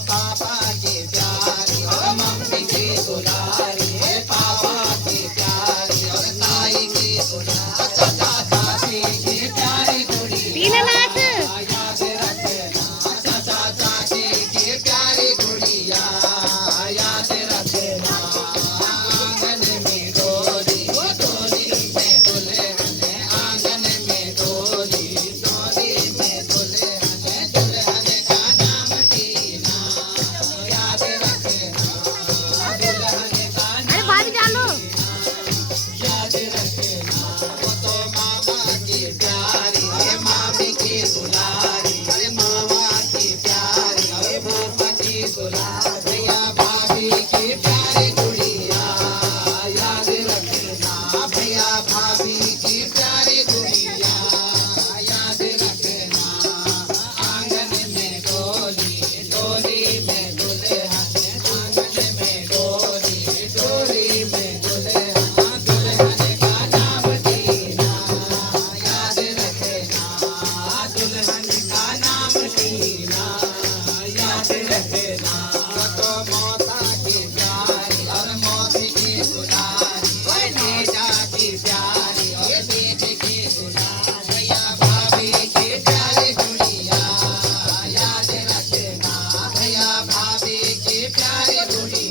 पापा की प्यारी और मम्मी की दुलारी, पापा की प्यारी और ताई की दुलारी, चाचा चाची की प्यारी गुड़िया याद रखना, चाचा चाची की प्यारी गुड़िया याद रखना। आंगन में डोली डोली में दुल्हन, आंगन में डोली डोली में दुल्हन, दुल्हन का नाम टीना याद रखना, दुल्हन का नाम याद रखना। वो तो मामा की प्यारी है, मामी की दुलारी, अरे मामा की प्यारी है, फूफा की दुलारी, भैया भाभी की प्यारी गुड़िया याद रखना, भैया भाभी की प्यारी गुड़िया याद रखना। आंगन में डोली डोली में दुल्हन, आंगन में डोली डोली में दुल्हन, दुल्हन का नाम टीना याद रखना, दुल्हन का नाम टीना याद रखना। वो तो मौसा की प्यारी और मौसी की दुलारी, ओए जीजा की प्यारी और जीजी की दुलारी, भैया भाभी की प्यारी गुड़िया याद रखना, भैया भाभी की प्यारी गुड़िया